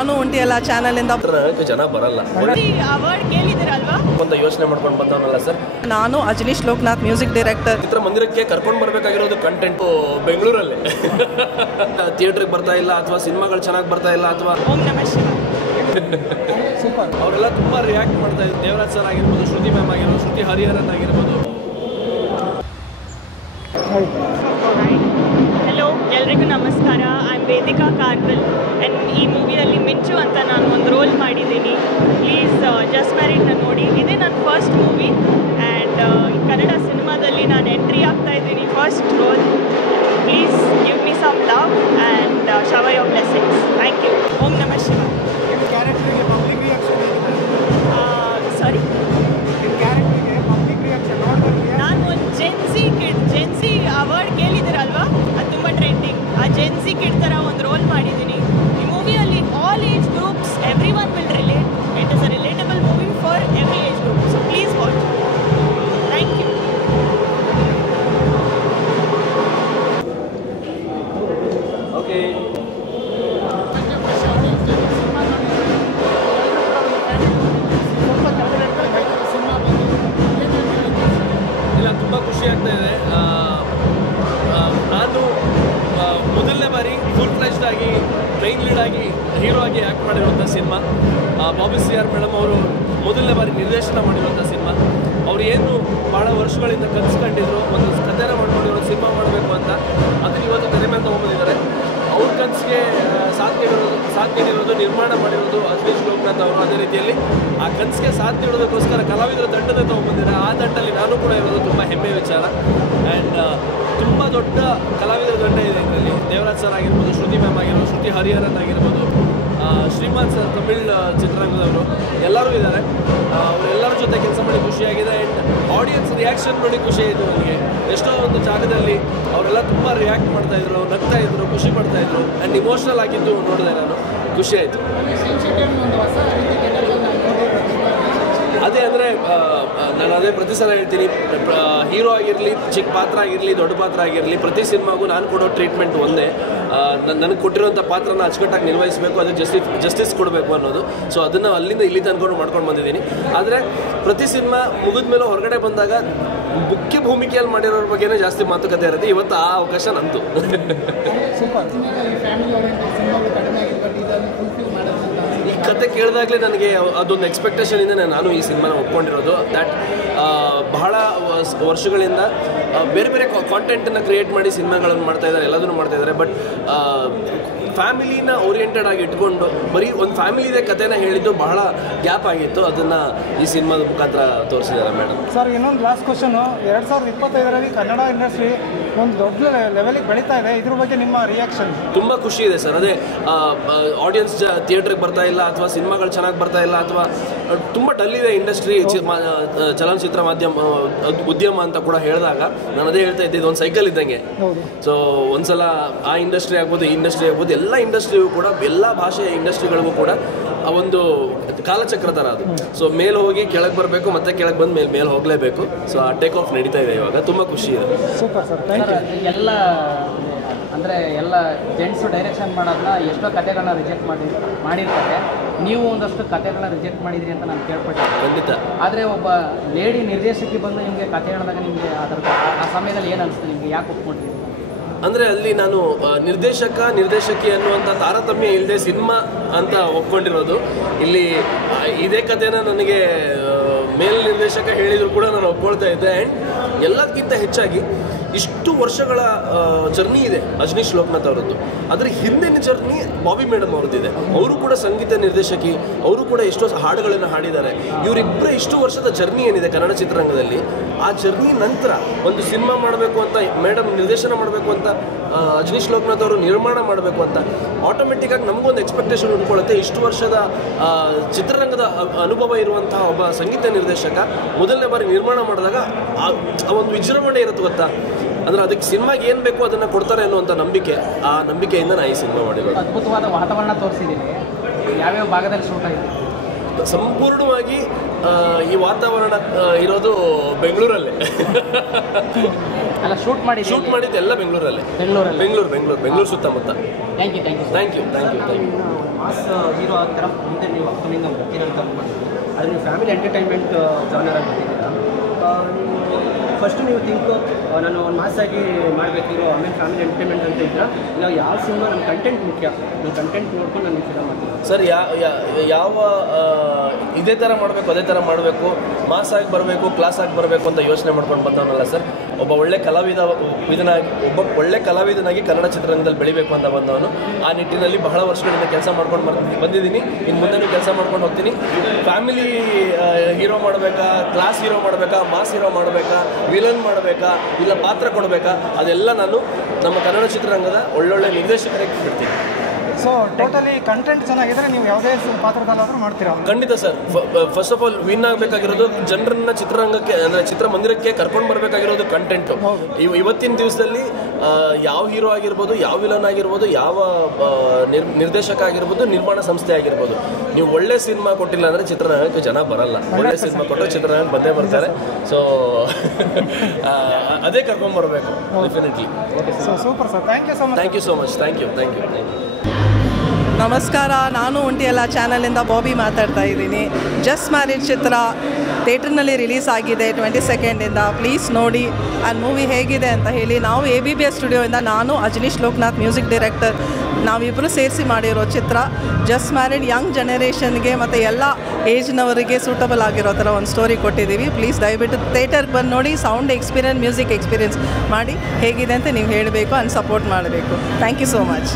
ನಾನು ಒಂಟಿಯಲ್ಲ ಚಾನಲಿಂದ ಜನ ಬರಲ್ಲ ಅವಾರ್ಡ್ ಕೇಳಿದಿರಲ್ವಾ ಒಂದು ಯೋಚನೆ ಮಾಡ್ಕೊಂಡು ಬಂದವನಲ್ಲ ಸರ್. ನಾನು ಅಜನೀಶ್ ಲೋಕನಾಥ್ ಮ್ಯೂಸಿಕ್ ಡೈರೆಕ್ಟರ್. ಚಿತ್ರಮಂದಿರಕ್ಕೆ ಕರ್ಕೊಂಡು ಬರಬೇಕಾಗಿರೋದು ಕಂಟೆಂಟ್ ಬೆಂಗಳೂರಲ್ಲೇ ಥಿಯೇಟ್ರಿಗೆ ಬರ್ತಾ ಇಲ್ಲ ಅಥವಾ ಸಿನಿಮಾಗಳು ಚೆನ್ನಾಗಿ ಬರ್ತಾ ಇಲ್ಲ ಅಥವಾ ಓಂ ನಮಃ ಶಿವಾಯ. ಸೂಪರ್. ಅವರೆಲ್ಲ ತುಂಬ ರಿಯಾಕ್ಟ್ ಮಾಡ್ತಾ ಇದ್ರು. ದೇವರಾಜ್ ಸರ್ ಆಗಿರ್ಬೋದು, ಶ್ರುತಿ ಮ್ಯಾಮ್ ಆಗಿರ್ಬೋದು, ಶ್ರುತಿ ಹರಿಹರನ್ ಆಗಿರ್ಬೋದು. ಹಲೋ, ಎಲ್ರಿಗೂ ನಮಸ್ಕಾರ. I am Vedika Kargal and ಈ ಮೂವಿಯಲ್ಲಿ ಮಿಂಚು ಅಂತ ನಾನು ಒಂದು ರೋಲ್ ಮಾಡಿದ್ದೀನಿ. ಪ್ಲೀಸ್ ಜಸ್ಟ್ ಮ್ಯಾರಿಡ್ನ ನೋಡಿ. ಇದೇ ನನ್ನ ಫಸ್ಟ್ ಮೂವಿ ಆ್ಯಂಡ್ ಕನ್ನಡ ಸಿನಿಮಾದಲ್ಲಿ ನಾನು ಎಂಟ್ರಿ ಆಗ್ತಾ ಇದ್ದೀನಿ, first role. Please give me some love and shower your blessings. Thank you. ಓಂ ನಮಃ ಶಿವಾಯ. ಸಾರಿ, ನಾನು ಒಂದು ಜೆನ್ಸಿ ಅವಾರ್ಡ್ ಕೇಳಿದಿರಲ್ವಾ, ಅದು ತುಂಬ ಟ್ರೆಂಡಿಂಗ್. ಆ ಜೆನ್ಸಿ ಕಿಡ್ ಥರ ಒಂದು ರೋಲ್ ಮಾಡಿದ್ದೀನಿ ಈ ಮೂವಿಯಲ್ಲಿ. All age groups, every one will relate. It is a relatable movie for every age group. So please watch. Thank you. Okay. ಇಲ್ಲ, ತುಂಬ ಖುಷಿ ಆಗ್ತಾ ಇದೆ. ನಾನು ಮೊದಲನೇ ಬಾರಿ ಫುಲ್ ಫ್ಲೆಜ್ಡ್ ಆಗಿ ಮೈನ್ ಲೀಡ್ ಆಗಿ ಹೀರೋ ಆಗಿ ಆ್ಯಕ್ಟ್ ಮಾಡಿರುವಂಥ ಸಿನಿಮಾ. ಬಾಬಿ ಸಿ ಆರ್ ಮೇಡಮ್ ಅವರು ಮೊದಲನೇ ಬಾರಿ ನಿರ್ದೇಶನ ಮಾಡಿರುವಂಥ ಸಿನಿಮಾ. ಅವ್ರು ಏನು ಭಾಳ ವರ್ಷಗಳಿಂದ ಕನ್ಸ್ಕೊಂಡಿದ್ರು, ಒಂದು ಕಥೆನ ಮಾಡ್ಕೊಂಡಿರೋ ಸಿನಿಮಾ ಮಾಡಬೇಕು ಅಂತ, ಅದನ್ನು ಇವತ್ತು ತೆರೆ ಮೇಲೆ ತೊಗೊಂಬಂದಿದ್ದಾರೆ. ಅವ್ರ ಕನಸಿಗೆ ಸಾಥ್ ನೀಡಿರೋದು, ನಿರ್ಮಾಣ ಮಾಡಿರೋದು ಅಜನೀಶ್ ಲೋಕನಾಥ್ ಅವರು. ಅದೇ ರೀತಿಯಲ್ಲಿ ಆ ಕನಸಿಗೆ ಸಾಥ್ ನೀಡೋದಕ್ಕೋಸ್ಕರ ಕಲಾವಿದರ ತಂಡದ ತೊಗೊಂಬಂದಿದ್ದಾರೆ. ಆ ತಂಡದಲ್ಲಿ ನಾನು ಕೂಡ ಇರೋದು ತುಂಬ ಹೆಮ್ಮೆ ವಿಚಾರ. ಆ್ಯಂಡ್ ತುಂಬ ದೊಡ್ಡ ಕಲಾವಿದರ ತಂಡ ಇದೆ ಇದರಲ್ಲಿ. ದೇವರಾಜ್ ಸರ್ ಆಗಿರ್ಬೋದು, ಶ್ರುತಿ ಮ್ಯಾಮ್ ಆಗಿರ್ಬೋದು, ಶ್ರುತಿ ಹರಿಹರನ್ ಆಗಿರ್ಬೋದು, ಶ್ರೀಮಾನ್ ಸರ್ ತಮಿಳ್ ಚಿತ್ರರಂಗದವರು ಎಲ್ಲರೂ ಇದ್ದಾರೆ. ಅವರೆಲ್ಲರ ಜೊತೆ ಕೆಲಸ ಮಾಡಿ ಖುಷಿಯಾಗಿದೆ. ಆ್ಯಂಡ್ ಆಡಿಯನ್ಸ್ ರಿಯಾಕ್ಷನ್ ನೋಡಿ ಖುಷಿ ಆಯಿತು ನನಗೆ. ಎಷ್ಟೋ ಒಂದು ಜಾಗದಲ್ಲಿ ಅವರೆಲ್ಲ ತುಂಬ ರಿಯಾಕ್ಟ್ ಮಾಡ್ತಾಯಿದ್ರು, ನಗ್ತಾಯಿದ್ರು, ಖುಷಿ ಪಡ್ತಾಯಿದ್ರು. ಆ್ಯಂಡ್ ಇಮೋಷ್ನಲ್ ಆಗಿದ್ದು ನೋಡಿದೆ ನಾನು, ಖುಷಿ ಆಯಿತು. ಅದೇ ಅಂದರೆ ನಾನು ಅದೇ ಪ್ರತಿ ಸಲ ಹೇಳ್ತೀನಿ, ಹೀರೋ ಆಗಿರಲಿ, ಚಿಕ್ಕ ಪಾತ್ರ ಆಗಿರಲಿ, ದೊಡ್ಡ ಪಾತ್ರ ಆಗಿರಲಿ, ಪ್ರತಿ ಸಿನಿಮಾಗೂ ನಾನು ಕೊಡೋ ಟ್ರೀಟ್ಮೆಂಟ್ ಒಂದೇ. ನನಗೆ ಕೊಟ್ಟಿರೋಂಥ ಪಾತ್ರನ ಅಚ್ಚುಕಟ್ಟಾಗಿ ನಿರ್ವಹಿಸಬೇಕು, ಅದಕ್ಕೆ ಜಸ್ಟಿಸ್ ಕೊಡಬೇಕು ಅನ್ನೋದು. ಸೊ ಅದನ್ನು ಅಲ್ಲಿಂದ ಇಲ್ಲಿ ತನ್ಕೊಂಡು ಮಾಡ್ಕೊಂಡು ಬಂದಿದ್ದೀನಿ. ಆದರೆ ಪ್ರತಿ ಸಿನಿಮಾ ಮುಗಿದ ಮೇಲೆ ಹೊರಗಡೆ ಬಂದಾಗ ಮುಖ್ಯ ಭೂಮಿಕೆಯಲ್ಲಿ ಮಾಡಿರೋರ ಬಗ್ಗೆನೇ ಜಾಸ್ತಿ ಮಾತುಕತೆ ಇರುತ್ತೆ. ಇವತ್ತು ಆ ಅವಕಾಶ ನಂತು. ಈ ಕತೆ ಕೇಳಿದಾಗಲೇ ನನಗೆ ಅದೊಂದು ಎಕ್ಸ್ಪೆಕ್ಟೇಷನಿಂದ ನಾನು ಈ ಸಿನಿಮಾನ ಒಪ್ಕೊಂಡಿರೋದು. ದ್ಯಾಟ್ ಬಹಳ ವರ್ಷಗಳಿಂದ ಬೇರೆ ಬೇರೆ ಕಾಂಟೆಂಟನ್ನು ಕ್ರಿಯೇಟ್ ಮಾಡಿ ಸಿನಿಮಾಗಳನ್ನು ಮಾಡ್ತಾಯಿದ್ದಾರೆ, ಎಲ್ಲದನ್ನು ಮಾಡ್ತಾಯಿದ್ದಾರೆ. ಬಟ್ ಫ್ಯಾಮಿಲಿನ ಓರಿಯೆಂಟೆಡ್ ಆಗಿ ಇಟ್ಕೊಂಡು ಬರೀ ಒಂದು ಫ್ಯಾಮಿಲಿದೇ ಕಥೆನ ಹೇಳಿದ್ದು ಬಹಳ ಗ್ಯಾಪ್ ಆಗಿತ್ತು. ಅದನ್ನು ಈ ಸಿನಿಮಾದ ಮುಖಾಂತರ ತೋರಿಸಿದ್ದಾರೆ ಮೇಡಮ್. ಸರ್, ಇನ್ನೊಂದು ಲಾಸ್ಟ್ ಕ್ವಶನು. 2025ರಲ್ಲಿ ಕನ್ನಡ ಇಂಡಸ್ಟ್ರಿ ಒಂದು ದೊಡ್ಡ ಲೆವೆಲಿಗೆ ಬೆಳೀತಾ ಇದೆ. ಇದ್ರ ಬಗ್ಗೆ ನಿಮ್ಮ ರಿಯಾಕ್ಷನ್? ತುಂಬ ಖುಷಿ ಇದೆ ಸರ್. ಅದೇ ಆಡಿಯನ್ಸ್ ಥಿಯೇಟ್ರಿಗೆ ಬರ್ತಾ ಇಲ್ಲ, ಅಥವಾ ಸಿನಿಮಾಗಳು ಚೆನ್ನಾಗಿ ಬರ್ತಾ ಇಲ್ಲ, ಅಥವಾ ತುಂಬ ಡಲ್ ಇದೆ ಇಂಡಸ್ಟ್ರಿ, ಚಲನಚಿತ್ರ ಮಾಧ್ಯಮ ಉದ್ಯಮ ಅಂತ ಕೂಡ ಹೇಳಿದಾಗ ನಾನು ಅದೇ ಹೇಳ್ತಾ ಇದ್ದೆ, ಇದೊಂದು ಸೈಕಲ್ ಇದ್ದಂಗೆ. ಸೊ ಒಂದ್ಸಲ ಆ ಇಂಡಸ್ಟ್ರಿ ಆಗ್ಬೋದು, ಈ ಇಂಡಸ್ಟ್ರಿ ಆಗ್ಬೋದು, ಎಲ್ಲ ಇಂಡಸ್ಟ್ರಿಗೂ ಕೂಡ, ಎಲ್ಲ ಭಾಷೆಯ ಇಂಡಸ್ಟ್ರಿಗಳಿಗೂ ಕೂಡ ಆ ಒಂದು ಕಾಲಚಕ್ರ ಥರ ಅದು. ಸೊ ಮೇಲೆ ಹೋಗಿ ಕೆಳಗೆ ಬರಬೇಕು, ಮತ್ತೆ ಕೆಳಗೆ ಬಂದು ಮೇಲೆ ಹೋಗಲೇಬೇಕು. ಸೊ ಆ ಟೇಕ್ ಆಫ್ ನಡೀತಾ ಇದೆ ಇವಾಗ. ತುಂಬ ಖುಷಿ ಇದೆ. Super sir, thank you. ಎಲ್ಲ ಅಂದರೆ ಎಲ್ಲ ಜೆಂಟ್ಸು ಡೈರೆಕ್ಷನ್ ಮಾಡೋದನ್ನ ಎಷ್ಟೋ ಕಥೆಗಳನ್ನ ರಿಜೆಕ್ಟ್ ಮಾಡಿರ್ತಾರೆ. ನೀವು ಒಂದಷ್ಟು ಕಥೆಗಳನ್ನ ರಿಜೆಕ್ಟ್ ಮಾಡಿದ್ರಿ ಅಂತ ನಾನು ಕೇಳ್ಪಟ್ಟೆ. ಖಂಡಿತ. ಆದರೆ ಒಬ್ಬ ಲೇಡಿ ನಿರ್ದೇಶಕಿ ಬಂದು ನಿಮಗೆ ಕಥೆ ಹೇಳಿದಾಗ ನಿಮಗೆ ಆ ಸಮಯದಲ್ಲಿ ಏನು ಅನಿಸ್ತು ನಿಮಗೆ? ಯಾಕೆ ಒಪ್ಕೊಂಡಿದ್ದೀರಿ? ಅಂದರೆ ಅಲ್ಲಿ ನಾನು ನಿರ್ದೇಶಕಿ ಅನ್ನುವಂಥ ತಾರತಮ್ಯ ಇಲ್ಲದೆ ಸಿನಿಮಾ ಅಂತ ಒಪ್ಕೊಂಡಿರೋದು. ಇಲ್ಲಿ ಇದೇ ಕಥೆನ ನನಗೆ ಮೇಲ್ ನಿರ್ದೇಶಕ ಹೇಳಿದ್ರು ಕೂಡ ನಾನು ಒಪ್ಕೊಳ್ತಾ ಇದ್ದೆ. ಆ್ಯಂಡ್ ಎಲ್ಲದಕ್ಕಿಂತ ಹೆಚ್ಚಾಗಿ ಇಷ್ಟು ವರ್ಷಗಳ ಜರ್ನಿ ಇದೆ ಅಜನೀಶ್ ಲೋಕನಾಥ್ ಅವರದ್ದು. ಅದರ ಹಿಂದಿನ ಜರ್ನಿ ಬಾಬಿ ಮೇಡಮ್ ಅವ್ರದ್ದಿದೆ. ಅವರು ಕೂಡ ಸಂಗೀತ ನಿರ್ದೇಶಕಿ, ಅವರು ಕೂಡ ಎಷ್ಟೋ ಹಾಡುಗಳನ್ನು ಹಾಡಿದ್ದಾರೆ. ಇವರಿಬ್ಬರ ಇಷ್ಟು ವರ್ಷದ ಜರ್ನಿ ಏನಿದೆ ಕನ್ನಡ ಚಿತ್ರರಂಗದಲ್ಲಿ, ಆ ಜರ್ನಿ ನಂತರ ಒಂದು ಸಿನಿಮಾ ಮಾಡಬೇಕು ಅಂತ ಮೇಡಮ್ ನಿರ್ದೇಶನ ಮಾಡಬೇಕು ಅಂತ, ಅಜನೀಶ್ ಲೋಕನಾಥ್ ಅವರು ನಿರ್ಮಾಣ ಮಾಡಬೇಕು ಅಂತ ಆಟೋಮೆಟಿಕ್ಕಾಗಿ ನಮಗೊಂದು ಎಕ್ಸ್ಪೆಕ್ಟೇಷನ್ ಉಳ್ಕೊಳ್ಳುತ್ತೆ. ಇಷ್ಟು ವರ್ಷದ ಚಿತ್ರರಂಗದ ಅನುಭವ ಇರುವಂತಹ ಒಬ್ಬ ಸಂಗೀತ ನಿರ್ದೇಶಕ ಮೊದಲನೇ ಬಾರಿ ನಿರ್ಮಾಣ ಮಾಡಿದಾಗ ಆ ಒಂದು ವಿಜೃಂಭಣೆ ಇರುತ್ತೆ ಗೊತ್ತಾ. ಅಂದರೆ ಅದಕ್ಕೆ ಸಿನಿಮಾಗೆ ಏನು ಬೇಕು ಅದನ್ನು ಕೊಡ್ತಾರೆ ಅನ್ನುವಂಥ ನಂಬಿಕೆ, ಆ ನಂಬಿಕೆಯಿಂದ ನಾನು ಈ ಸಿನಿಮಾ ಮಾಡಿರೋದು. ಅದ್ಭುತವಾದ ವಾತಾವರಣ ತೋರಿಸಿದ್ದೀನಿ. ಯಾವ್ಯಾವ ಭಾಗದಲ್ಲಿ ಶೂಟ್ ಆಗಿದೆ? ಸಂಪೂರ್ಣವಾಗಿ ಈ ವಾತಾವರಣ ಇರೋದು ಬೆಂಗಳೂರಲ್ಲೇ. ಅಲ್ಲ ಶೂಟ್ ಮಾಡಿದ್ದು ಎಲ್ಲ ಬೆಂಗಳೂರಲ್ಲೇ. ಬೆಂಗಳೂರು ಸುತ್ತಮುತ್ತ. Thank you. ಮಾಸ್ ಹೀರೋ ಆಗ್ತಾರ ಮುಂದೆ ನೀವು ಅಪ್ಕಮಿಂಗ್ ನಮ್ಗೆ ಬರ್ತೀರ ಅಂತ ಅನ್ಕೊಂಡಿದ್ದೀವಿ. ಆದರೆ ನೀವು ಫ್ಯಾಮಿಲಿ ಎಂಟರ್ಟೈನ್ಮೆಂಟ್ ಜಾನರಾಗಿ ಬರ್ತಿದ್ದೀರಾ. ಫಸ್ಟು ನೀವು ನಾನು ಒಂದು ಮಾಸಾಗಿ ಮಾಡಬೇಕಿರೋ ಆಮೇಲೆ ಫ್ಯಾಮಿಲಿ ಎಂಟರ್ಟೈನ್ಮೆಂಟ್ ಅಂತ ಇದ್ರೆ ಇಲ್ಲ ಯಾವ ಸಿನಿಮಾ ನಮ್ಮ ಕಂಟೆಂಟ್ ಮುಖ್ಯ, ನಮ್ಮ ಕಂಟೆಂಟ್ ನೋಡ್ಕೊಂಡು ನಾನು ಫಿಲಮ್ ಮಾಡ್ತೀನಿ ಸರ್. ಯಾವ ಇದೇ ಥರ ಮಾಡಬೇಕು ಅದೇ ಥರ ಮಾಡಬೇಕು, ಮಾಸಾಗಿ ಬರಬೇಕು ಕ್ಲಾಸಾಗಿ ಬರಬೇಕು ಅಂತ ಯೋಚನೆ ಮಾಡ್ಕೊಂಡು ಬಂದವನಲ್ಲ ಸರ್. ಒಬ್ಬ ಒಳ್ಳೆ ಕಲಾವಿದನಾಗಿ ಕನ್ನಡ ಚಿತ್ರರಂಗದಲ್ಲಿ ಬೆಳಿಬೇಕು ಅಂತ ಬಂದವನು. ಆ ನಿಟ್ಟಿನಲ್ಲಿ ಬಹಳ ವರ್ಷಗಳಿಂದ ಕೆಲಸ ಮಾಡ್ಕೊಂಡು ಬಂದಿದ್ದೀನಿ. ಇನ್ನು ಮುಂದೆ ಕೆಲಸ ಮಾಡ್ಕೊಂಡು ಹೋಗ್ತೀನಿ. ಫ್ಯಾಮಿಲಿ ಹೀರೋ ಮಾಡಬೇಕಾ, ಕ್ಲಾಸ್ ಹೀರೋ ಮಾಡಬೇಕಾ, ಮಾಸ್ ಹೀರೋ ಮಾಡಬೇಕಾ, ವಿಲನ್ ಮಾಡಬೇಕಾ, ಇಲ್ಲ ಪಾತ್ರ ಕೊಡಬೇಕಾ, ಅದೆಲ್ಲ ನಾನು ನಮ್ಮ ಕನ್ನಡ ಚಿತ್ರರಂಗದ ಒಳ್ಳೊಳ್ಳೆ ನಿರ್ದೇಶಕರಿಗೆ ಬಿಡ್ತೀನಿ. ಸೊ ಟೋಟಲಿ ಕಂಟೆಂಟ್ ಚೆನ್ನಾಗಿದ್ರೆ ನೀವು ಯಾವುದೇ ಪಾತ್ರದಲ್ಲಾದರೂ ಮಾಡ್ತೀರಾ? ಖಂಡಿತ sir. First of all win ಆಗಬೇಕಾಗಿರೋದು ಜನರನ್ನ ಚಿತ್ರರಂಗಕ್ಕೆ ಅಂದರೆ ಚಿತ್ರಮಂದಿರಕ್ಕೆ ಕರ್ಕೊಂಡು ಬರಬೇಕಾಗಿರೋದು ಕಂಟೆಂಟು. ಇವತ್ತಿನ ದಿವಸದಲ್ಲಿ ಯಾವ ಹೀರೋ ಆಗಿರ್ಬೋದು, ಯಾವ ವಿಲನ್ ಆಗಿರ್ಬೋದು, ಯಾವ ನಿರ್ದೇಶಕ ಆಗಿರ್ಬೋದು, ನಿರ್ಮಾಣ ಸಂಸ್ಥೆ ಆಗಿರ್ಬೋದು, ನೀವು ಒಳ್ಳೆ ಸಿನಿಮಾ ಕೊಟ್ಟಿಲ್ಲ ಅಂದರೆ ಚಿತ್ರರಂಗಕ್ಕೆ ಜನ ಬರಲ್ಲ. ಒಳ್ಳೆ ಸಿನಿಮಾ ಕೊಟ್ಟರೆ ಚಿತ್ರರಂಗಕ್ಕೆ ಬಂದೇ ಬರ್ತಾರೆ. ಸೊ ಅದೇ ಕರ್ಕೊಂಡ್ಬರ್ಬೇಕು definitely. So super sir, thank you so much. Thank you. ನಮಸ್ಕಾರ, ನಾನು ಒಂಟಿಯಲ್ಲ ಚಾನಲಿಂದ ಬಾಬಿ ಮಾತಾಡ್ತಾ ಇದ್ದೀನಿ. ಜಸ್ಟ್ ಮ್ಯಾರಿಡ್ ಚಿತ್ರ ಥಿಯೇಟ್ರ್ನಲ್ಲಿ ರಿಲೀಸ್ ಆಗಿದೆ 22 ಪ್ಲೀಸ್ ನೋಡಿ. ಆ್ಯಂಡ್ ಮೂವಿ ಹೇಗಿದೆ ಅಂತ ಹೇಳಿ. ನಾವು ABBS ಸ್ಟುಡಿಯೋಯಿಂದ ನಾನು ಅಜನೀಶ್ ಲೋಕನಾಥ್ ಮ್ಯೂಸಿಕ್ ಡೈರೆಕ್ಟರ್ ನಾವಿಬ್ಬರು ಸೇರಿಸಿ ಮಾಡಿರೋ ಚಿತ್ರ. ಜಸ್ಟ್ ಮ್ಯಾರಿಡ್ ಯಂಗ್ ಜನರೇಷನ್ಗೆ ಮತ್ತು ಎಲ್ಲ ಏಜ್ನವರಿಗೆ ಸೂಟಬಲ್ ಆಗಿರೋ ಥರ ಒಂದು ಸ್ಟೋರಿ ಕೊಟ್ಟಿದ್ದೀವಿ. ಪ್ಲೀಸ್ ದಯವಿಟ್ಟು ಥಿಯೇಟರ್ಗೆ ಬಂದು ನೋಡಿ. ಸೌಂಡ್ ಎಕ್ಸ್ಪೀರಿಯನ್ಸ್, ಮ್ಯೂಸಿಕ್ ಎಕ್ಸ್ಪೀರಿಯನ್ಸ್ ಮಾಡಿ ಹೇಗಿದೆ ಅಂತ ನೀವು ಹೇಳಬೇಕು ಆ್ಯಂಡ್ ಸಪೋರ್ಟ್ ಮಾಡಬೇಕು. Thank you so much.